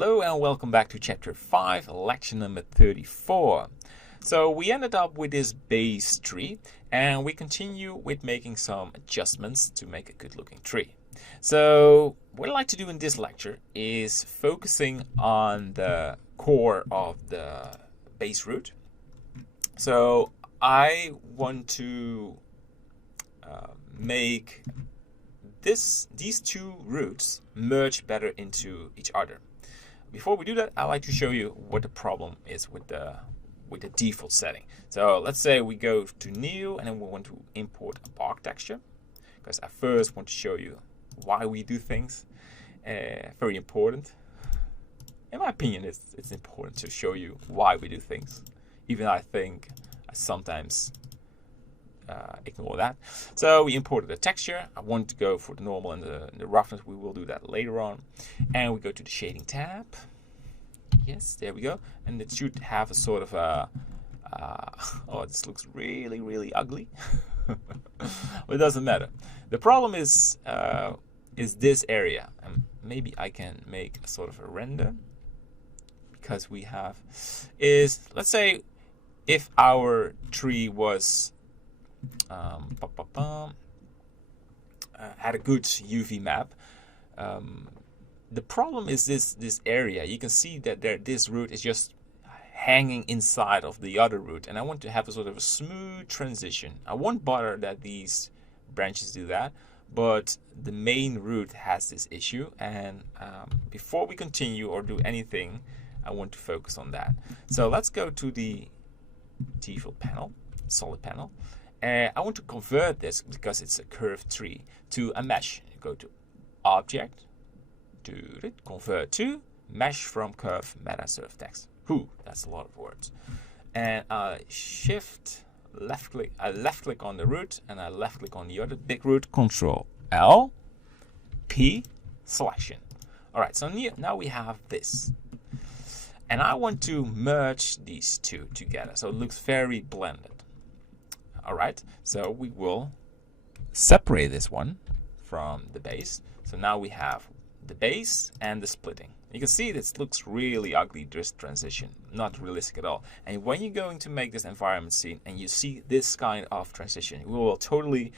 Hello and welcome back to chapter 5, lecture number 34. So we ended up with this base tree and we continue with making some adjustments to make a good looking tree. So what I'd like to do in this lecture is focusing on the core of the base root. So I want to make these two roots merge better into each other. Before we do that, I'd like to show you what the problem is with the default setting. So let's say we go to new and then we want to import a bark texture, because I first want to show you why we do things. Very important. In my opinion, it's important to show you why we do things. Even I think I sometimes ignore that. So we imported the texture. I want to go for the normal and the roughness. We will do that later on. And we go to the shading tab. Yes, there we go. And it should have a sort of a oh, this looks really, really ugly. But it doesn't matter. The problem is this area. And maybe I can make a sort of a render, because we have let's say if our tree was had a good UV map. The problem is this area. You can see that this root is just hanging inside of the other root, and I want to have a sort of a smooth transition. I won't bother that these branches do that, but the main root has this issue, and before we continue or do anything, I want to focus on that. So let's go to the default panel, solid panel. I want to convert this, because it's a curved tree, to a mesh. Go to Object, do it, Convert to Mesh from Curve Meta Surf Text. That's a lot of words. And I left click on the root, and I left click on the other big root. Control L, P, selection. All right, so now we have this. And I want to merge these two together, so it looks very blended. All right, so we will separate this one from the base. So now we have the base and the splitting. You can see this looks really ugly, this transition, not realistic at all. And when you're going to make this environment scene and you see this kind of transition, you will be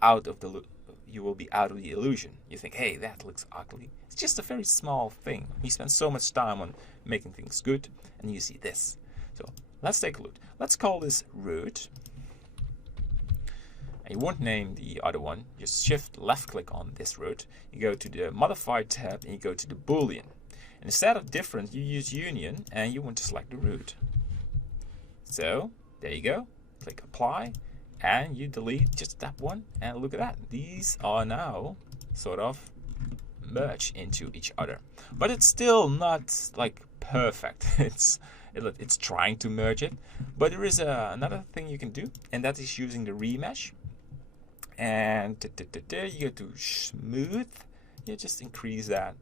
out of the illusion. You think, hey, that looks ugly. It's just a very small thing. We spend so much time on making things good, and you see this. So let's take a look. Let's call this root. And you won't name the other one. Just shift left click on this root. You go to the modify tab and you go to the boolean. And instead of different, you use union and you want to select the root. So there you go. Click apply and you delete just that one. And look at that. These are now sort of merged into each other. But it's still not like perfect. It's trying to merge it. But there is another thing you can do, and that is using the remesh. And you go to smooth, you just increase that,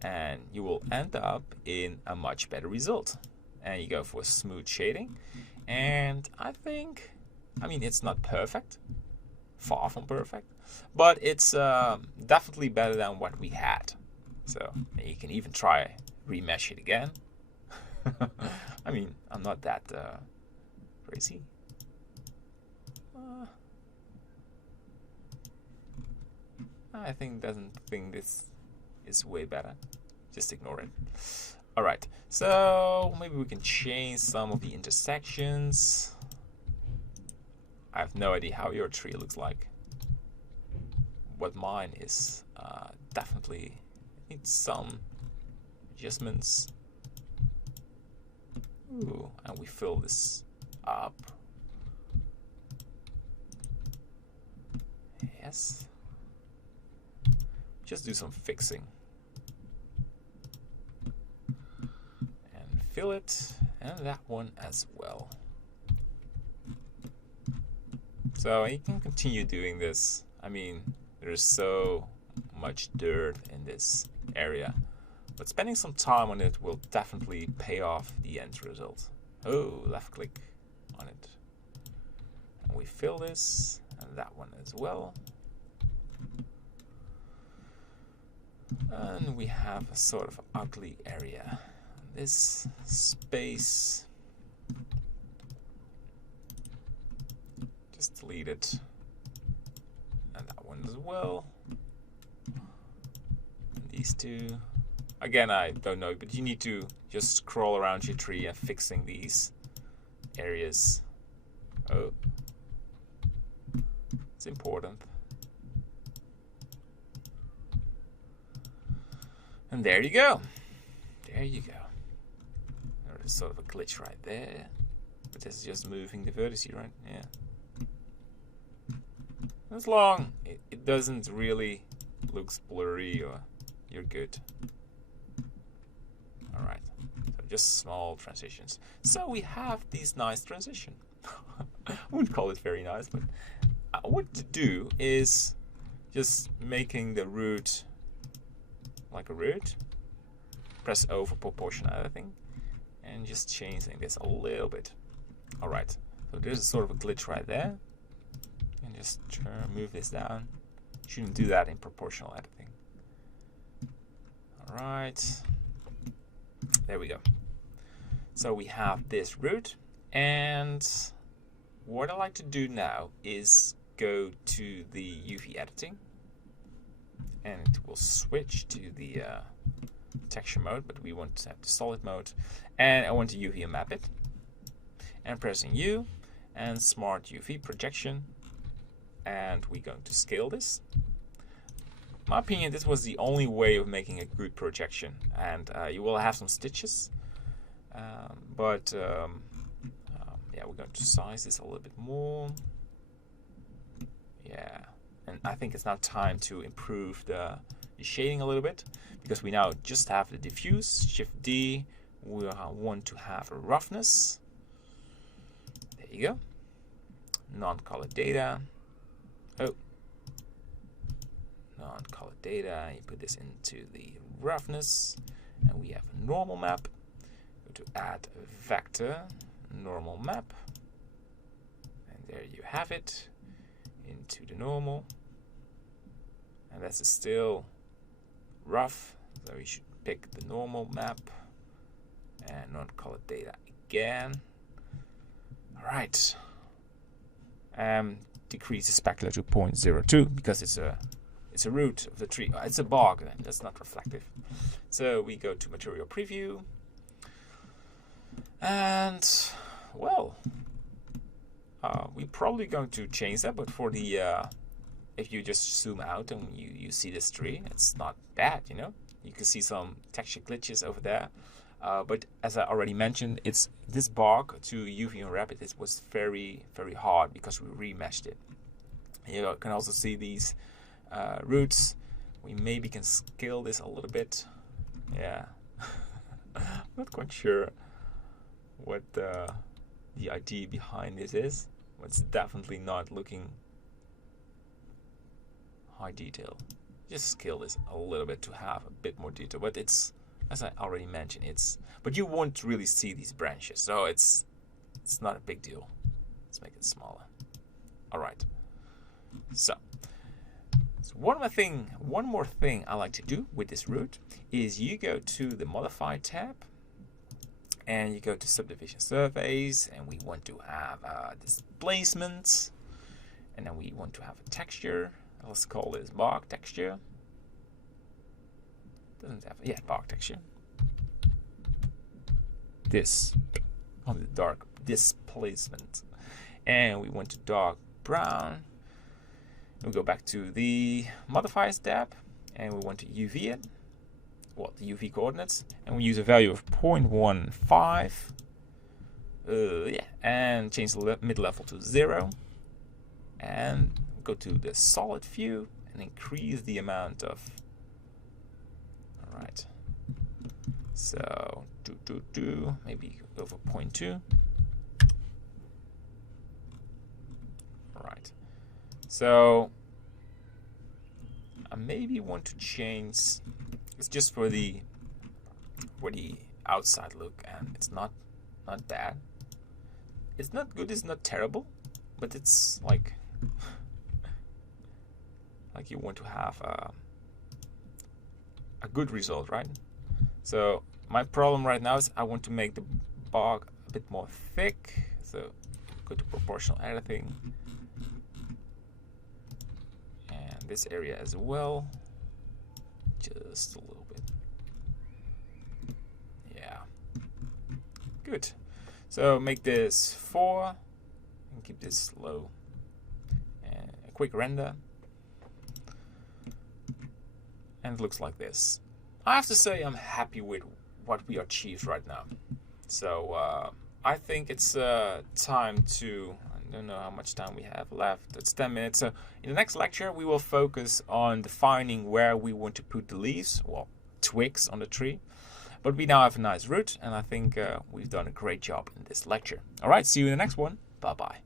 and you will end up in a much better result. And you go for smooth shading, and I mean it's not perfect, far from perfect, but it's definitely better than what we had. So you can even try remesh it again. I mean, I'm not that crazy. I doesn't think this is way better. Just ignore it. All right, so maybe we can change some of the intersections. I have no idea how your tree looks like. What mine is definitely needs some adjustments. Ooh, and we fill this up. Yes. Just do some fixing. And fill it, and that one as well. So you can continue doing this. I mean, there's so much dirt in this area, but spending some time on it will definitely pay off the end result. Oh, left click on it. And we fill this, and that one as well. And we have a sort of ugly area. This space, just delete it. And that one as well. And these two. Again, I don't know, but you need to just scroll around your tree and fixing these areas. Oh. It's important. And there you go. There you go. There's sort of a glitch right there. But this is just moving the vertices, right? Yeah. As long it doesn't really look blurry, or you're good. Alright. So just small transitions. So we have these nice transition. I wouldn't call it very nice, but what to do is just making the root like a root. Press O for proportionality and just changing this a little bit. Alright, so there's a sort of a glitch right there. And just move this down. Shouldn't do that in proportional editing. Alright, there we go. So we have this root, and what I like to do now is go to the UV editing, and it will switch to the texture mode, but we want to have the solid mode, and I want to UV map it, and pressing U and smart UV projection, and we're going to scale this. In my opinion, this was the only way of making a good projection, and you will have some stitches, but yeah, we're going to size this a little bit more. Yeah, and I think it's now time to improve the shading a little bit, because we now just have the diffuse. Shift D, we want to have a roughness. There you go. Non-color data. Oh, non-color data. You put this into the roughness, and we have a normal map. Go to add a vector, normal map, and there you have it. Into the normal, and this is still rough, so we should pick the normal map and non-color data again. Alright, decrease the specular to 0.02 because it's a root of the tree. It's a bog, then that's not reflective. So we go to material preview, and well, we're probably going to change that, but for the if you just zoom out and you see this tree, it's not bad, you know. You can see some texture glitches over there, but as I already mentioned, it's this bog to UV unwrap it. It was very hard because we remeshed it. You can also see these roots. We maybe can scale this a little bit. Yeah, not quite sure what the idea behind this is. It's definitely not looking high detail. Just scale this a little bit to have a bit more detail, but it's, as I already mentioned, but you won't really see these branches, so it's not a big deal. Let's make it smaller. All right. So one more thing I like to do with this root is you go to the Modify tab, and you go to Subdivision Surface, and we want to have displacement, and then we want to have a texture. Let's call this bog texture. Doesn't have bog texture. This on the dark displacement, and we want to dark brown. We go back to the Modifiers tab, and we want to UV it. Well, the UV coordinates, and we use a value of 0.15. Yeah, and change the mid-level to 0, and go to the solid view and increase the amount of. All right. So maybe go for 0.2. All right. So I maybe want to change. It's just for the outside look, and it's not bad. It's not good. It's not terrible, but it's like you want to have a good result, right? So my problem right now is I want to make the bark a bit more thick. So go to proportional editing. And this area as well. Just a little bit. Yeah. Good. So make this 4 and keep this low. And a quick render. And it looks like this. I have to say I'm happy with what we achieved right now. So I think it's time to, I don't know how much time we have left. It's 10 minutes. So in the next lecture, we will focus on defining where we want to put the leaves, well, twigs on the tree. But we now have a nice root, and I think we've done a great job in this lecture. All right, see you in the next one. Bye-bye.